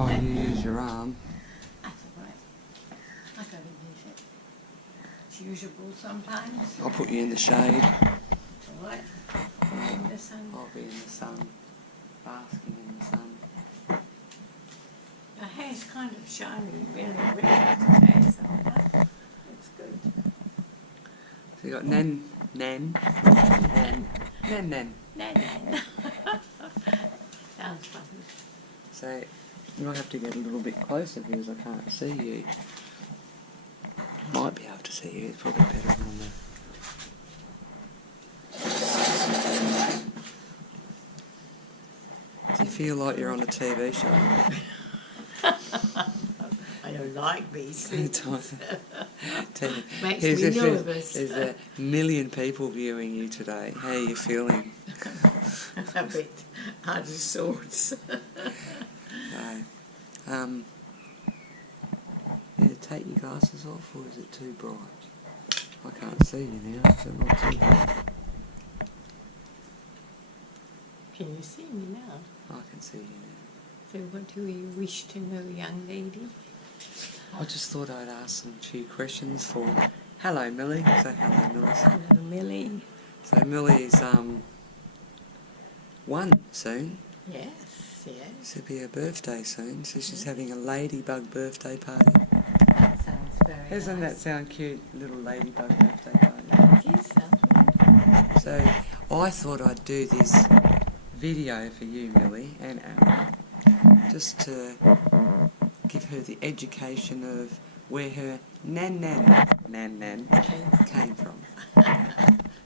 Oh, you use your arm. That's alright. I gotta use it. It's usable sometimes. I'll put you in the shade. It's alright. In the sun. I'll be in the sun, basking in the sun. Your hair's kind of shiny, really red today, so that's good. So you got Nen. Nen. Sounds funny. So you might have to get a little bit closer because I can't see you. Might be able to see you. It's probably better on the. Do you feel like you're on a TV show? I don't like these things. Makes me nervous. There's a million people viewing you today. How are you feeling? A bit out of sorts. No. Yeah, take your glasses off, or is it too bright? I can't see you now, so I'm not too bright. Can you see me now? I can see you now. So what do you wish to know, young lady? I just thought I'd ask some few questions for... Hello, Millie. Say hello, Millie. Hello, Millie. So Millie's 1 soon. Yes. It'll be her birthday soon, so she's having a ladybug birthday party. That sounds very nice. Doesn't that sound cute? Little ladybug birthday party. It sounds wonderful. So I thought I'd do this video for you, Millie, and just to give her the education of where her nan came from.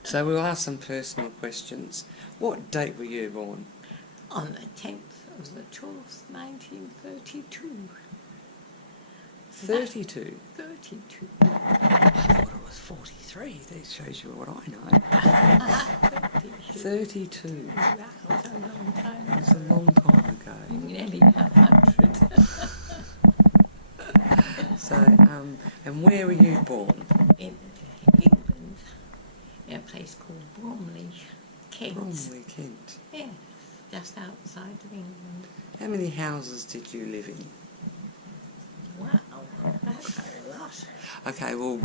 So we'll ask some personal questions. What date were you born? On the 10th of the 12th, 1932. 32? 32. I thought it was 43. That shows you what I know. 32. Wow, that's a long time ago. It's a long time ago. Nearly 100. So, and where were you born? In England, in a place called Bromley, Kent. Bromley, Kent. Yes, just outside of England. How many houses did you live in? Wow, that's a lot. Okay, we'll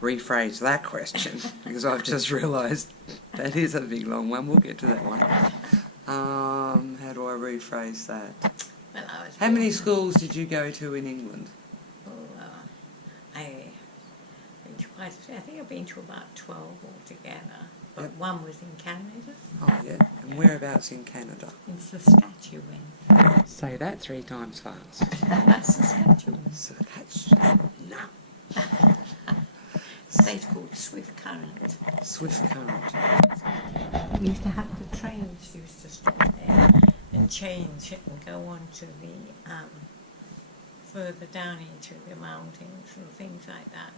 rephrase that question because I've just realised that is a big long one. We'll get to that one. How do I rephrase that? Well, I was How many schools did you go to in England? I've been to quite a few. I think I've been to about 12 altogether. But Yep. one was in Canada. Oh, yeah. And whereabouts in Canada? In Saskatchewan. Say that 3 times fast. That's Saskatchewan. No. It's a place called Swift Current. Swift Current. We used to have the trains used to stop there and change it and go on to the further down into the mountains and things like that.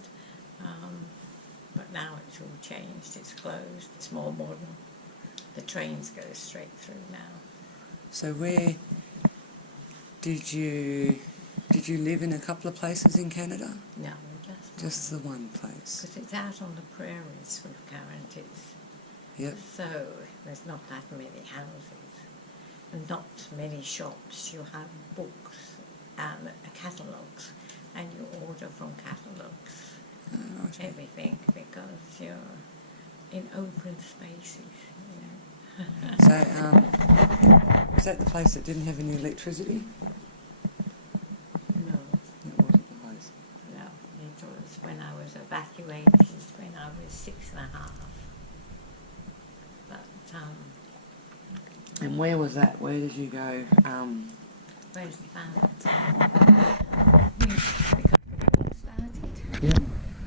But now it's all changed. It's closed. It's more modern. The trains go straight through now. So where did you live in a couple of places in Canada? No, Just the one place. because it's out on the prairies with Current is. Yep. So there's not that many houses and not many shops. You have books and catalogues, and you order from catalogues. Oh, right. Everything, because you're in open spaces, you know. So, was that the place that didn't have any electricity? No, That wasn't the place. no, it was when I was evacuated when I was 6.5. But, And where was that? Where did you go? where's that? Because the war started. Yep.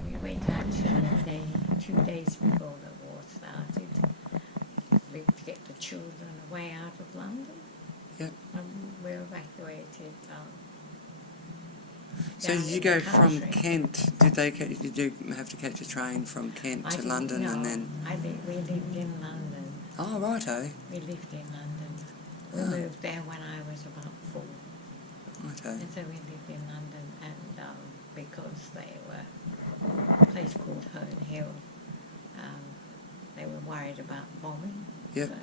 We went out Tuesday, 2 days before the war started, to get the children away out of London. Yep. And we were evacuated. So down did you in go the from country. Kent? Did you have to catch a train from Kent I to didn't London know. and then? We lived in London. Oh, righto. We lived in London. We Ah. moved there when I was about 4. Righto. And so we lived in London, and because they were a place called Herne Hill, they were worried about bombing. Yep. So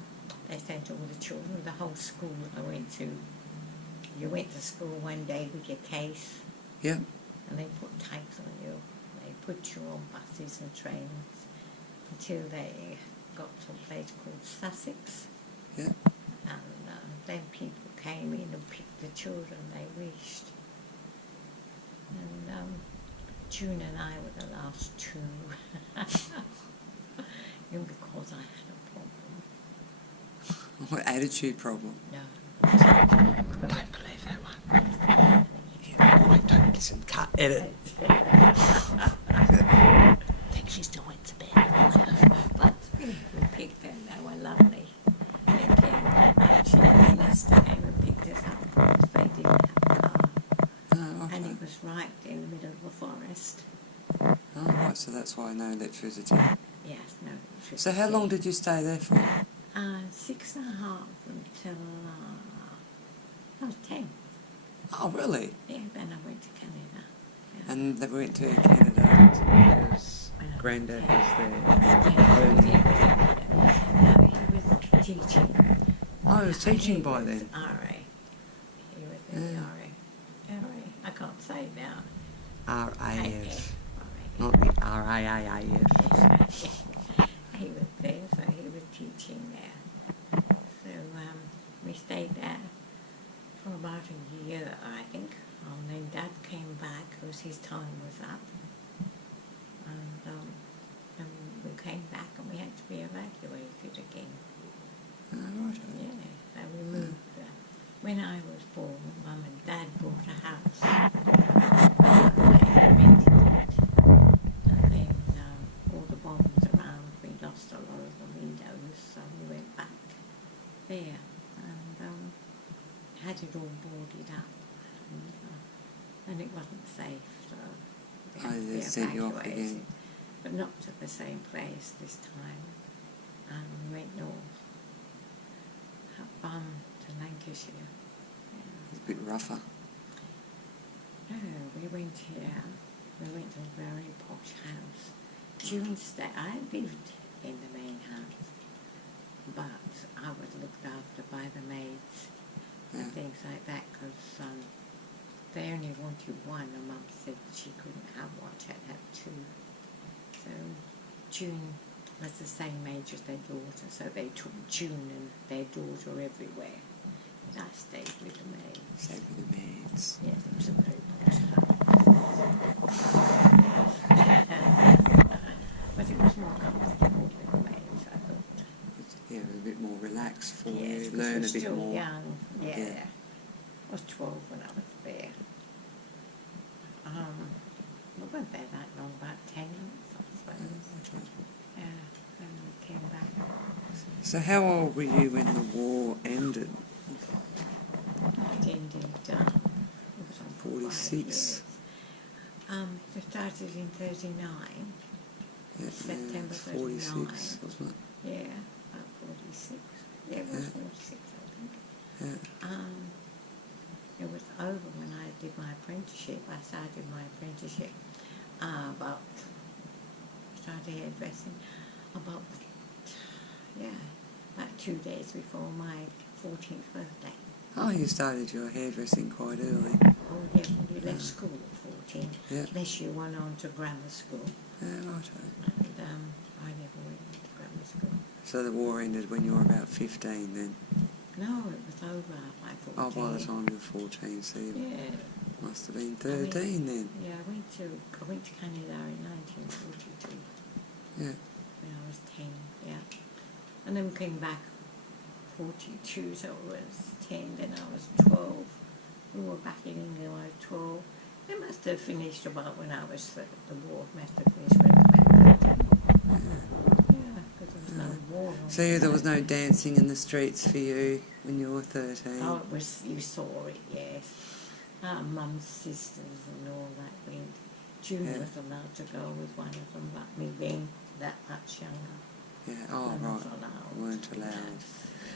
they sent all the children, the whole school I went to, you went to school one day with your case. Yep. And they put tags on you. They put you on buses and trains until they got to a place called Sussex. Yep. And then people came in and picked the children they wished. And June and I were the last two. And because I had a problem. What attitude problem? No. Don't believe that one. Yeah, wait, don't listen. Cut. Edit. I think she still went to bed. But we picked them. They were lovely. They came. Actually, Lester came and picked us up because they didn't have a car. Oh, okay. And it was right in the middle of a forest. Oh, right, so that's why no electricity. Yes, no electricity. So how long did you stay there for? 6.5 until I was 10. Oh, really? Yeah, then I went to Canada. Yeah. And they went to Canada because Granddad was there. Learning. No, he was teaching. Oh, he was teaching by then. RA. He was in the Yeah. RA. I can't say it now. RAF. RA. Not the RAAAF. He was there, so he was teaching there. So we stayed there for about a year, I think. And then Dad came back because his time was up. And we came back and we had to be evacuated again. Oh, right. Yeah, so we moved. When I was born, Mum and Dad bought a house. They rented it. And then all the bombs around, we lost a lot of the windows, so we went back there and had it all boarded up. And it wasn't safe, so we had to be They sent you off evacuated. again. But not to the same place this time. And we went north, up to Lancashire. It's a bit rougher. No, we went here. We went to a very posh house. June stayed. I lived in the main house, but I was looked after by the maids and Yeah. things like that because they only wanted one. And Mum said she couldn't have one; she had to have two. So June was the same age as their daughter, so they took June and their daughter everywhere. And I stayed with the maids. Stayed with the maids. Yes, it was a very posh house. But it was more comfortable with the maids, I thought. Yeah, it was a bit more relaxed for Yes, you. 'cause Learn we're a bit still more. young. Yeah. Yeah. I was 12 when I was there. We weren't there that long, about 10 months, I suppose. Right. Yeah, then we came back. So how old were you when the war ended? It ended, it was on for 46. 5 years. It started in 39. Yeah, September 46, wasn't it? Yeah, about 46. Yeah, it was Yeah. 46, I think. Yeah. It was over when I did my apprenticeship. I started my apprenticeship started hairdressing about 2 days before my 14th birthday. Oh, you started your hairdressing quite early. Oh yeah, when you left school at 14, Yeah. unless you went on to grammar school. Yeah, right. And I never went to grammar school. So the war ended when you were about 15 then? No, it was over by 14. Oh, by the time you were 14, so you Yeah. must have been 13 then. Yeah, I went to Canada in 1942 Yeah. when I was 10, yeah. And then came back 42, so I was 10, then I was 12. We were back in England when I was 12. It must have finished about when I was, the war must have finished when I was about 13. Yeah, because there was no war. on So there was no Saturday. dancing in the streets for you when you were 13? Oh, it was, you saw it, yes. Mum's sisters and all that went. June Yeah. was allowed to go with one of them, but me being that much younger. Yeah, oh I was right, allowed. weren't allowed.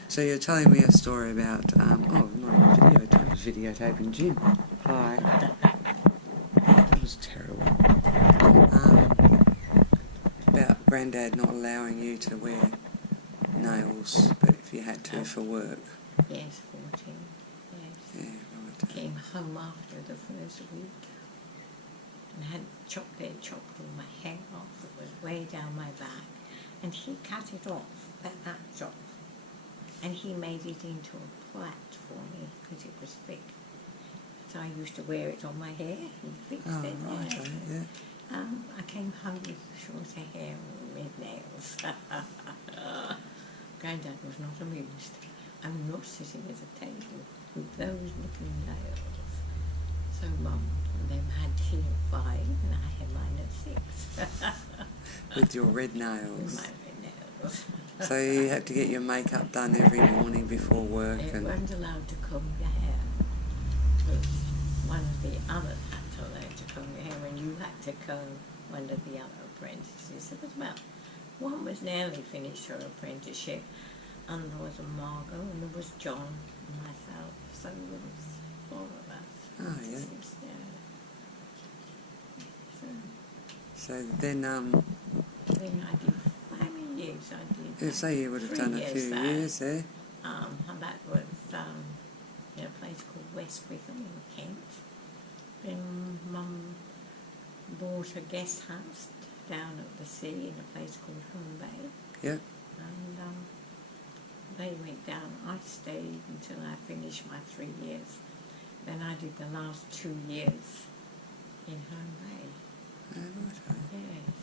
So you're telling me a story about, not a videotape, videotaping Jim. Hi. That was terrible. About Grandad not allowing you to wear nails, but if you had to for work. Yes, 14. Yes. Yeah, right. home after the first week and had chopped all my hair off. It was way down my back. And he cut it off, that's off. And he made it into a plait for me because it was thick. So I used to wear it on my hair. He fixed it. Right, Yeah. yeah. I came home with shorter hair and red nails. Grandad was not amused. I'm not sitting at a table with those looking nails. So Mum and them had tea at 5 and I had mine at 6. With your red nails. With my red nails. So you had to get your makeup done every morning before work. It And weren't allowed to comb your hair. Because one of the others had to learn to comb your hair and you had to comb one of the other apprentices. There was about, one was nearly finished her apprenticeship and there was a Margot and there was John and myself. So there was 4 of us. Oh, yeah. So So then, then I did, how many years I did? say you would have 3 done a few there. years there. And that was in a place called West Wickham in Kent. Then Mum bought a guest house down at the sea in a place called Home Bay. Yep. And they went down. I stayed until I finished my 3 years. Then I did the last 2 years in Home Bay. Oh, right. Yes.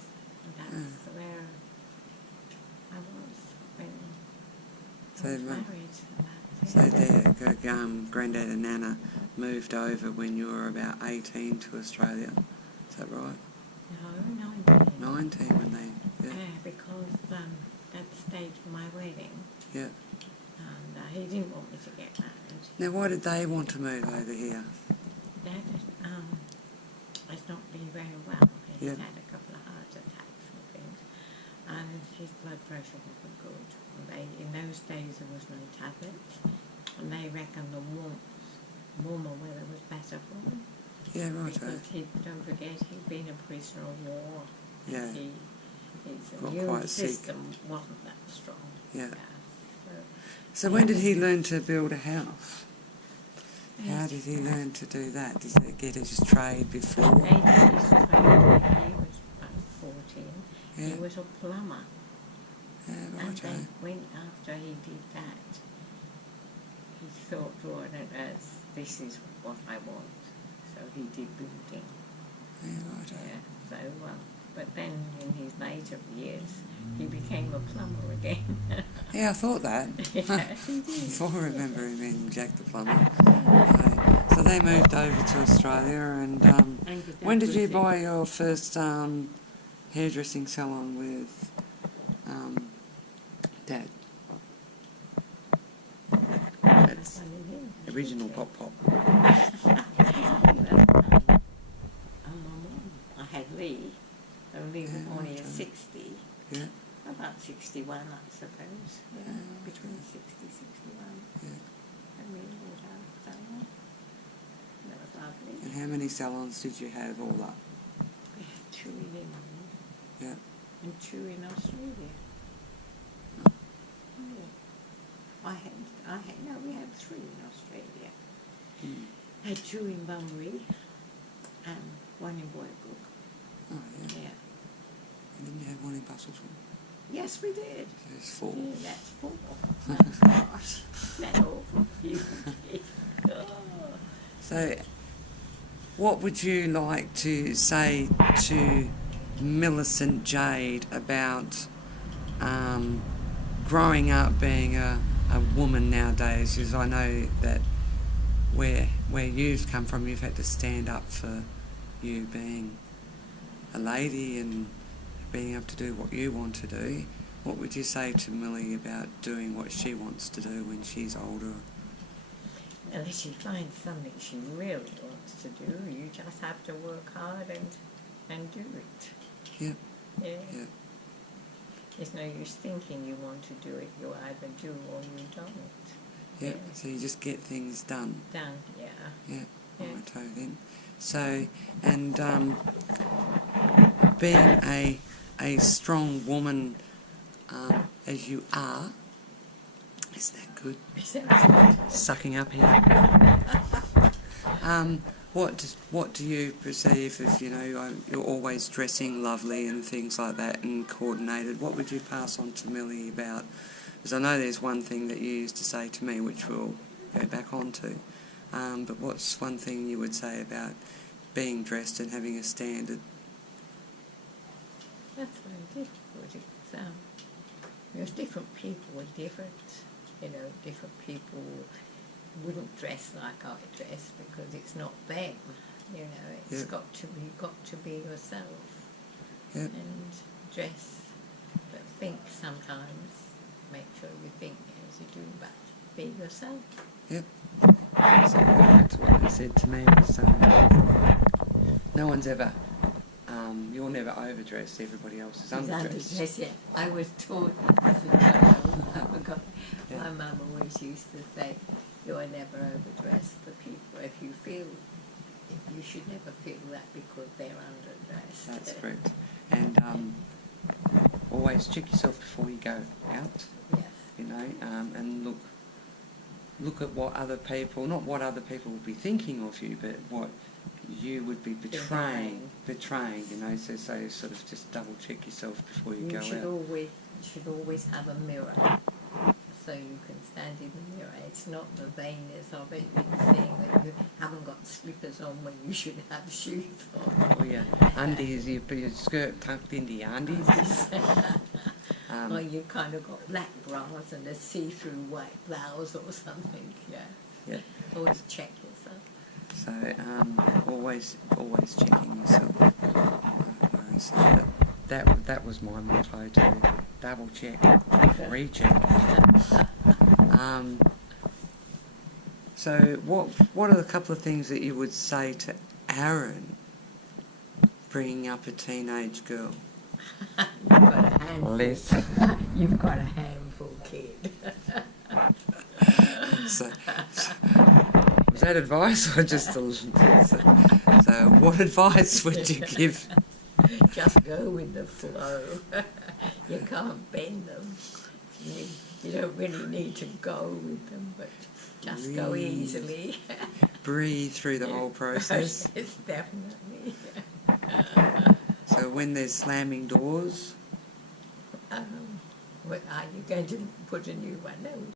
And that's where I was when So I was Mum- married. So there, Grandad and Nana moved over when you were about 18 to Australia. Is that right? No, 19. 19 when they, yeah. Because Dad stayed for my wedding. Yeah. And he didn't want me to get married. Now why did they want to move over here? Dad has not been very well. He's Yeah. had a couple of heart attacks and things. And his blood pressure wasn't good. And in those days there was no tablets. And they reckon the warmer weather was better for him. Yeah, right. Because don't forget, he'd been a prisoner of war. Yeah. His Got immune quite sick. system wasn't that strong. Yeah. So So when did he learn to build a house? How did he learn to do that? Did he get his trade before? He was about 14. Yeah. He was a plumber. Yeah, And right. then when after he did that, he thought, oh, this is what I want. So he did building. Yeah, right. Yeah. So, but then in his later years, he became a plumber again. Yeah, I thought that. Yes, he did. Before I remember him being Jack the Plumber. So they moved over to Australia and when did you buy your first hairdressing salon with Dad? That's original Pop Pop. I had Lee. So Lee was only right. 60. Yeah. About 61, I suppose. Yeah, between 60 61. Yeah. And we bought our salon. That was lovely. And how many salons did you have all up? We had 2 in England. Yeah. And 2 in Australia. Oh. Yeah. We had 3 in Australia. Mm. I had 2 in Bunbury and 1 in Boybrook. Oh, yeah. Yeah. And then you have one in Busselton. Yes, we did. There's 4. Yeah, that's 4. Oh, gosh. That's awful. Oh. So, what would you like to say to Millicent Jade about growing up being a woman nowadays? Because I know that where you've come from, you've had to stand up for you being a lady and being able to do what you want to do. What would you say to Millie about doing what she wants to do when she's older? Unless she finds something she really wants to do, you just have to work hard and do it. Yep. Yeah. Yep. There's no use thinking you want to do it. You either do or you don't. Yep. Yeah. So you just get things done. Done, yeah. Yeah. Yeah. Righto then. So, and being a strong woman as you are, is that good? Sucking up here. What do you perceive if, you know, you're always dressing lovely and things like that and coordinated? What would you pass on to Millie about? Because I know there's one thing that you used to say to me, which we'll go back on to. But what's one thing you would say about being dressed and having a standard? That's very difficult. Because different people are different. You know, different people wouldn't dress like I dress because it's not them. You know, it's got to be yourself. Yep. And dress, but think sometimes. Make sure you think as you do, but be yourself. Yep. So what they said to me was, no one's ever, you're never overdressed, everybody else is underdressed. Yeah. I was taught as a child, I forgot. Yeah. My mum always used to say, you are never overdressed. The people, if you feel, you should never feel that because they're underdressed. That's correct. And always check yourself before you go out. Yes. You know, and look at what other people, not what other people will be thinking of you, but what you would be betraying, you know, so sort of just double check yourself before you go out. You should always have a mirror, so you can stand in the mirror. It's not the vainness of it, it's saying that you haven't got slippers on when you should have shoes on. Oh yeah, undies, you put your skirt tucked into your undies. Or you kind of got black bras and a see-through white blouse or something, yeah. Yeah. Always check yourself. So always checking yourself. So that was my motto too. Double check, recheck. So what are the couple of things that you would say to Aaron bringing up a teenage girl? You've got a handful. Listen. You've got a handful, kid. So, was that advice or just a... So what advice would you give? Just go with the flow. You can't bend them. You don't really need to go with them, but just go easily. Breathe through the whole process. Yes, definitely. So when there's slamming doors... Are you going to put a new one? No.